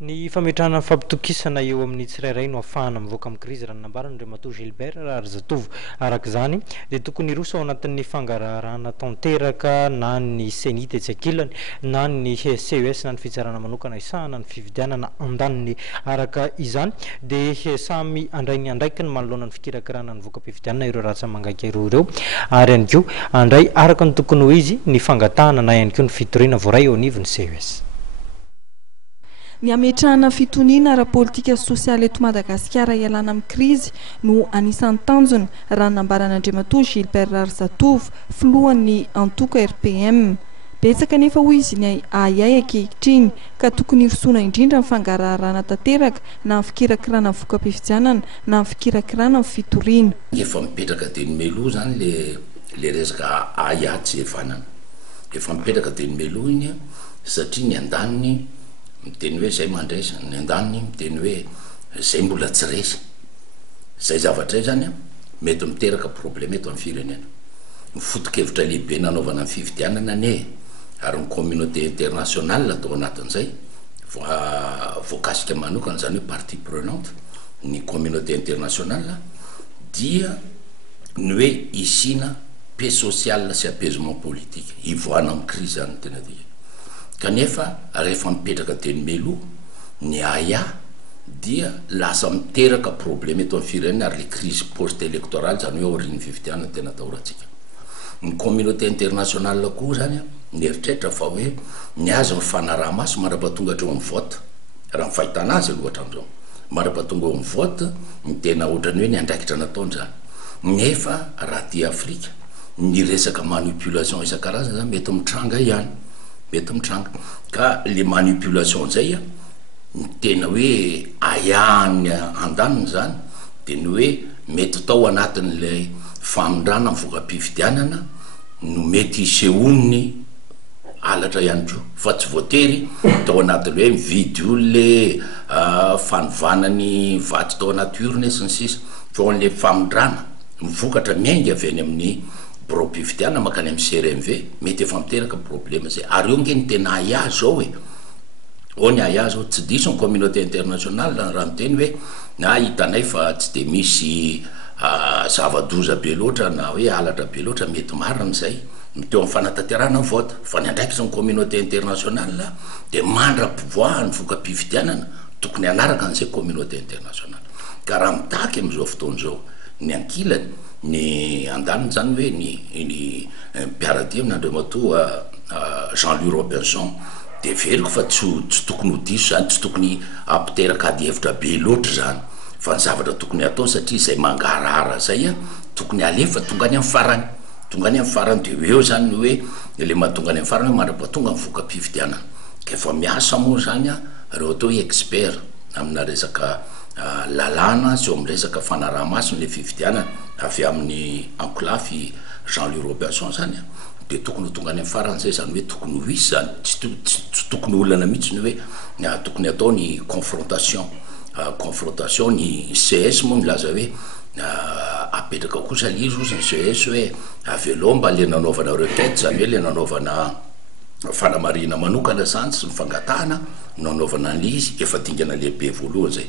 Ny fametrahana fampitokisana eo amin'ny tsirairay no ahafahana mivoaka amin'ny krizy raha nambarana Andriamatoa Gilbert Razatovo. Arak'izany dia tokony roso ao anatin'ny fangarahana tanteraka na ny senita tsy ankilany na ny CES na ny fitsarana manokana isahana ny fifidianana andaniny. Araka izany dia samy andray ny andraikiny manoloana ny fikirakirana ny voka-pifidianana ireo ratsa mangaika ireo ary ihany koa andray araka ny tokony ho izy ny fangatahana na ihany koa ny fitoriana voaray eo anivon'ny CES. Ny ametrahana fitoniana ara-politika sosialy eto Madagasikara ialana amin'ny krizy no anisan'ny tanjona raha nambarana Andriamatoa Gilbert Razatovo filohan'ny antoka RPM. Betsaka nefa hoy izy ny ayay ankehitriny ka tokony hirosoana indrindra ny fangarahana tanteraka na ny fikirakirana voka-pifidianana na ny fikirakirana ny fitoriana. Efa mipetraka teny meloa zany le resaka ayatsy efanana. Efa mipetraka teny meloa iny satria ny andaniny miteny hoe zay mandresa, ny andaniny miteny hoe zay mbola tsy resy. Zay zavatra zany mety miteraka problème eto amin'ny firenena. Foto-kevitra lehibe nanaovana ny fifidianana ne ary ny communauté internationale atao anatin'izay voakasika manokana zany hoe partie prenante ny communauté internationale dia ny hoe isina paix sociale sy apaisement politique ivoana amin'ny crise zany tena dia kanefa rehefa mipetraka teny meloa ny aya dia lasa miteraka problème eto amin'ny firenena ary le crise post-électorale zany hoe aorian'ny fifidianana tena atahorantsika. Ny communauté internationale koa zany mieritreritra fa hoe ny azy mifanaraha maso marapatonga hatreo amin'ny vote raha ny fahitana azy aloha hatramin'izao marapatonga eo amin'ny vote ny tena ohatrany hoe ny andraikitra nataony zany nefa raha ty Afrika ny resaka manipulation isan-karazany zany mety mitranga ihany mety mitranga ka le manipulation zay ny tena hoe ayahany andaniny zany dia ny hoe mety tao anatin'le famindrana voka-pifidianana no mety isehoniny alatra ihany koa fa tsy voatery tao anatin'le hoe mividy olona fanovanany vaty tao anaty sy ny sisa fa an'le famindrana mivokatra miainga avy any amin'ny pro-pifidianana makany amin'ny CRMV mety efa miteraka problème zay ary eo nge ny tena aya zao ao ny aya zao tsy diso ny communauté internationale raha miteny hoe na hitanay fa tsy de misy zava-doza be loatra na hoe alatra be loatra mety marina zay miteo amin'ny fanatanterahana vote fa ny andraikitra ny communauté internationale dia mandra-pivoahany voka-pifidianana tokony anaraka an'izay communauté internationale ka raha mitaky amin'izao fotoana zao ny ankilany ny andaniny zany hoe ny mpiaradia amin'Andriamatoa Jean-Louis Robinson dia veriko fa tsy tokony ho diso zany tsy tokony ampiteraka ady hevitra be loatra zany fa ny zavatra tokony atao satria zay mangarahara zay tokony alefa tonga any amin'ny farany dia eo zany hoe le mahatonga any amin'ny farany hoe mandra-pahatonga ny voka-pifidianana ka efa miasa moa zany reo atao hoe expert amina resaka lalàna sy eo amin'ny resaka fanaraha-maso le fifidianana avy amin'ny ankolafy Jean-Louis Robinson zany dia tokony ho tonga any amin'ny farany zay zany hoe tokony ho isy zany tsy tokony olana mihitsy ny hoe tokony atao ny confrontation ny CS moa milaza hoe apetraka kosa lizo ozy ny CS hoe avelo mba le nanaovana requête zany hoe le nanaovana fanamarina manokana zany sy mifangatahana nanaovana an'izy efa dingana lehibe voalohany zay.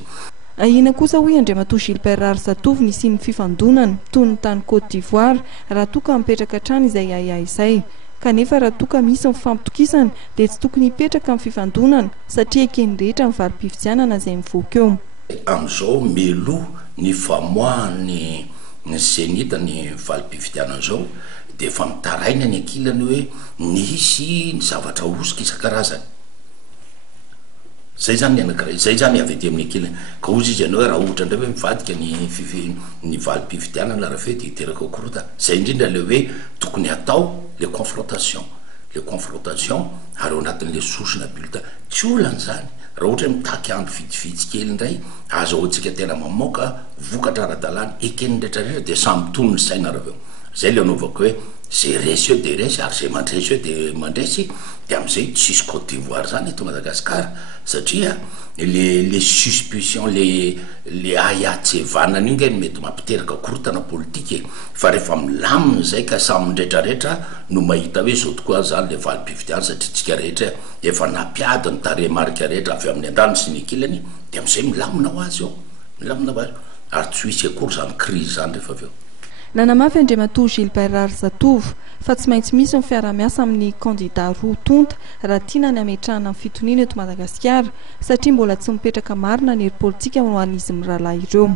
Ahina kosa hoe Andriamatoa Gilbert Razatovo ny siny fifandonana toy ny tany Côte d'Ivoire raha toka mipetraka hatrany izay aya izay kanefa raha toka misy mifampitokisana dia tsy tokony hipetraka amin'ny fifandonana satria ekeny rehetra ny valim-pifidianana izay mivoaka eo. Amin'izao meloa ny famoahany ny senita ny valim-pifidianana zao dia efa mitaraina ny ankilany hoe nisy ny zavatra osika isan-karazany. Zay zany ny anankiray zay zany avy ety amin'ny ankilany ka ozy izy ianao raha ohatra indray hoe mivadika ny valim-pifidianana raha fe dia hiteraka korota zay indrindra le hoe tokony atao le confrontation ary ao anatin'le sosina bulletin tsy olana zany raha ohatra hoe mitaky andro vitsivitsy kely indray azahoantsika tena mamoaka vokatra ara-dalàna ekeny rehetrarehetra dia samy tony ny saina raha aveo zay le anaovako hoe zay resy eo de resy ary zay mandresy eo de mandresy de am'izay tsisy Côte d'Ivoire zany eto Madagasikara satria le suspicion le ayatsevanana io ngeny mety mampiteraka korotana politika fa rehefa milamina zay ka samy ndraitrarehetra no mahita hoe zao tokoa zany le valim-pifidiana satria tsika rehetra efa napiady ny tarehimarika rehetra avy amin'ny andrano sy ny akilany de am'izay milamina ho azy eo milamina ho azy ary tsy hisy akory zany crise zany rehefa avy eo. Nanamafy Andriamatoa Gilbert Rarzatovo fa tsy maintsy misy ny fiara-miasa amin'ny candidat roa tonta raha tiana ny ametrahana amin'ny fitoniana eto Madagasikara satria mbola tsy mipetraka marina ny hery politika ho an'izy mirahalahy ireo.